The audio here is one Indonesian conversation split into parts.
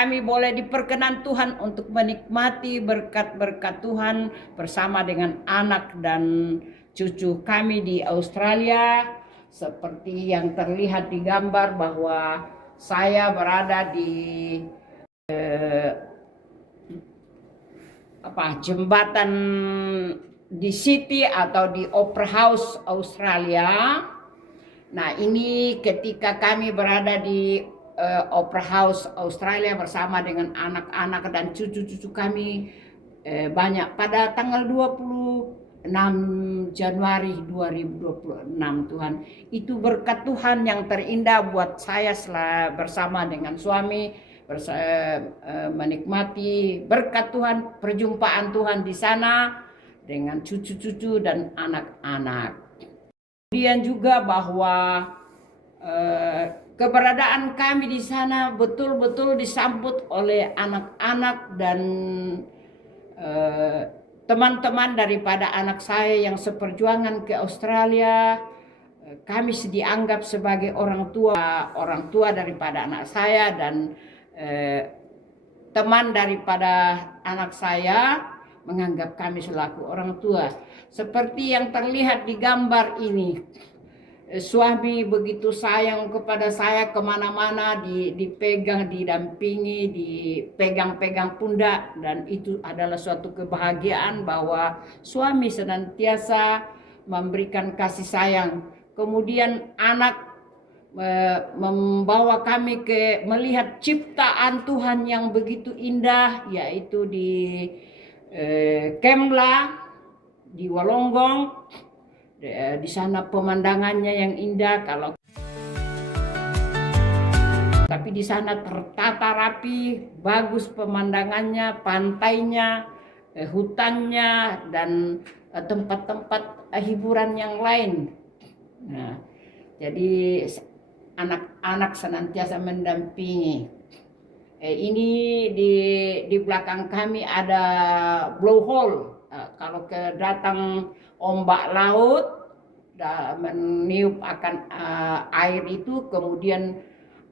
kami boleh diperkenan Tuhan untuk menikmati berkat-berkat Tuhan bersama dengan anak dan cucu kami di Australia. Seperti yang terlihat di gambar bahwa saya berada di jembatan di City atau di Opera House Australia. Nah, ini ketika kami berada di Opera House Australia bersama dengan anak-anak dan cucu-cucu kami banyak pada tanggal 26 Januari 2026. Tuhan, itu berkat Tuhan yang terindah buat saya bersama dengan suami menikmati berkat Tuhan, perjumpaan Tuhan di sana dengan cucu-cucu dan anak-anak. Kemudian juga bahwa keberadaan kami di sana betul-betul disambut oleh anak-anak dan teman-teman daripada anak saya yang seperjuangan ke Australia. Kami dianggap sebagai orang tua daripada anak saya dan teman daripada anak saya menganggap kami selaku orang tua. Seperti yang terlihat di gambar ini, suami begitu sayang kepada saya, kemana-mana dipegang, didampingi, dipegang-pegang pundak, dan itu adalah suatu kebahagiaan bahwa suami senantiasa memberikan kasih sayang. Kemudian anak membawa kami melihat ciptaan Tuhan yang begitu indah, yaitu di Kemla, di Wollongong. Di sana pemandangannya yang indah, tapi di sana tertata rapi, bagus pemandangannya, pantainya, hutannya, dan tempat-tempat hiburan yang lain. Nah, jadi anak-anak senantiasa mendampingi. Ini di belakang kami ada blowhole. Kalau kedatang ombak laut meniup akan air itu, kemudian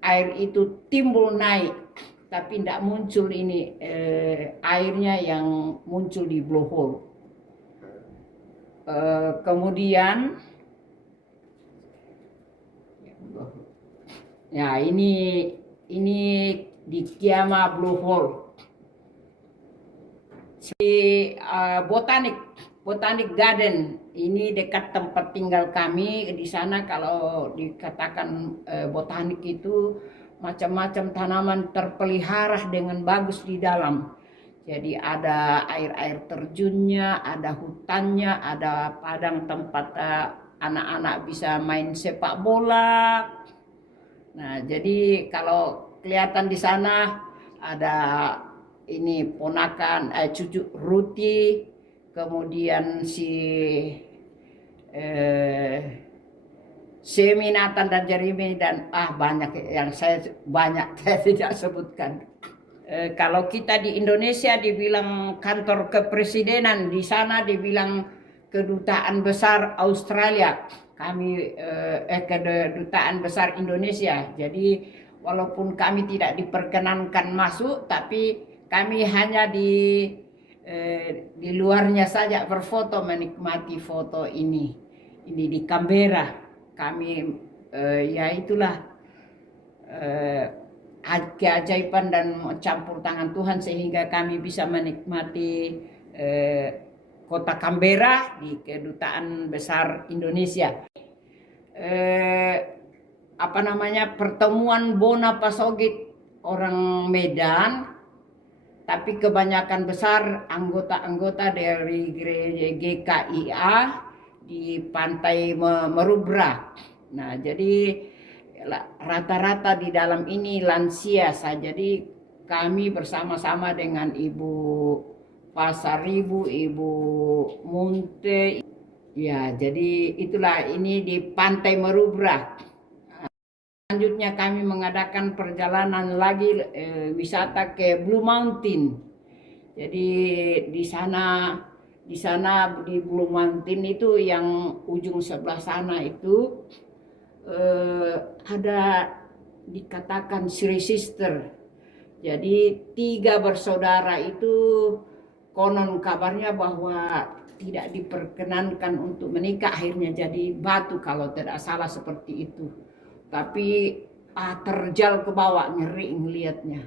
air itu timbul naik, tapi tidak muncul ini airnya yang muncul di blowhole. Kemudian ya ini di Kiama Blowhole. Botanic Garden ini dekat tempat tinggal kami. Di sana kalau dikatakan botanik itu macam-macam tanaman terpelihara dengan bagus di dalam. Jadi ada air terjunnya, ada hutannya, ada padang tempat anak-anak bisa main sepak bola. Nah, jadi kalau kelihatan di sana ada ini ponakan cucu Ruti, kemudian si Seminatan dan Jeremy, dan banyak yang saya tidak sebutkan. Kalau kita di Indonesia dibilang kantor kepresidenan, di sana dibilang kedutaan besar Australia. Kami kedutaan besar Indonesia. Jadi walaupun kami tidak diperkenankan masuk, tapi kami hanya di luarnya saja berfoto, menikmati foto ini di Canberra. Kami ya itulah keajaiban dan campur tangan Tuhan sehingga kami bisa menikmati kota Canberra di kedutaan besar Indonesia. Pertemuan Bona Pasogit orang Medan, tapi kebanyakan besar anggota-anggota dari gereja GKIA di pantai Merubra. Nah, jadi rata-rata di dalam ini lansia saja. Jadi kami bersama-sama dengan Ibu Pasaribu, Ibu Munte. Ya, jadi itulah ini di pantai Merubra. Selanjutnya kami mengadakan perjalanan lagi wisata ke Blue Mountain. Jadi di sana di Blue Mountain itu yang ujung sebelah sana itu ada dikatakan Sri Sister. Jadi 3 bersaudara itu konon kabarnya bahwa tidak diperkenankan untuk menikah, akhirnya jadi batu kalau tidak salah seperti itu. Tapi terjal ke bawah, ngeri ngelihatnya.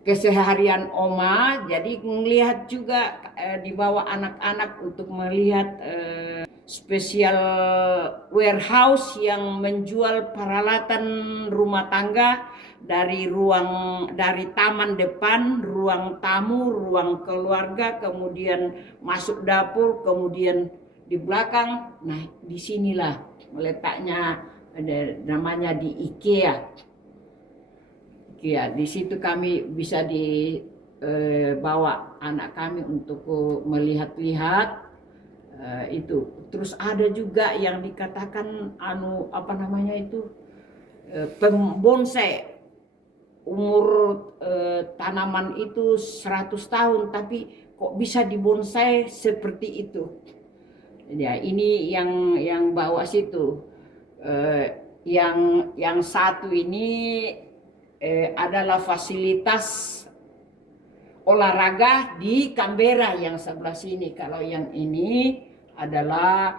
Keseharian Oma, jadi melihat juga dibawa anak-anak untuk melihat special warehouse yang menjual peralatan rumah tangga dari taman depan, ruang tamu, ruang keluarga, kemudian masuk dapur, kemudian di belakang. Nah, disinilah letaknya, namanya di IKEA. Ya, di situ kami bisa dibawa anak kami untuk melihat-lihat itu. Terus ada juga yang dikatakan apa namanya itu, pembonsai, umur tanaman itu 100 tahun tapi kok bisa dibonsai seperti itu. Ya, ini yang bawa situ. Yang satu ini adalah fasilitas olahraga di Canberra yang sebelah sini. Kalau yang ini adalah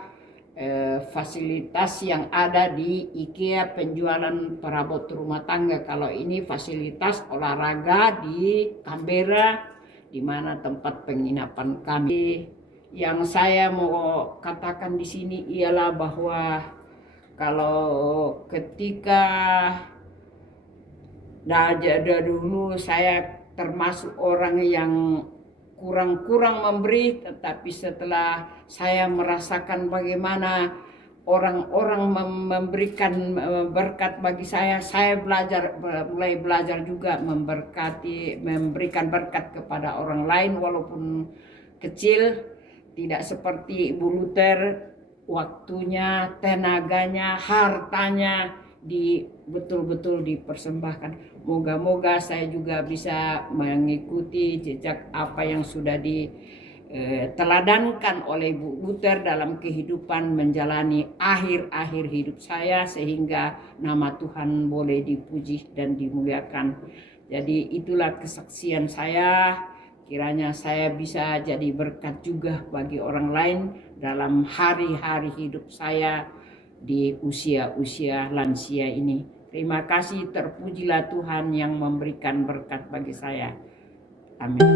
fasilitas yang ada di IKEA penjualan perabot rumah tangga. Kalau ini fasilitas olahraga di Canberra, di mana tempat penginapan kami. Yang saya mau katakan di sini ialah bahwa kalau ketika dulu saya termasuk orang yang kurang memberi, tetapi setelah saya merasakan bagaimana orang-orang memberikan berkat bagi saya mulai belajar juga memberikan berkat kepada orang lain walaupun kecil, tidak seperti Ibu Luther, waktunya, tenaganya, hartanya betul-betul dipersembahkan. Moga-moga saya juga bisa mengikuti jejak apa yang sudah diteladankan oleh Ibu Luther dalam kehidupan menjalani akhir-akhir hidup saya, sehingga nama Tuhan boleh dipuji dan dimuliakan. Jadi itulah kesaksian saya. Kiranya saya bisa jadi berkat juga bagi orang lain dalam hari-hari hidup saya di usia-usia lansia ini. Terima kasih, terpujilah Tuhan yang memberikan berkat bagi saya. Amin.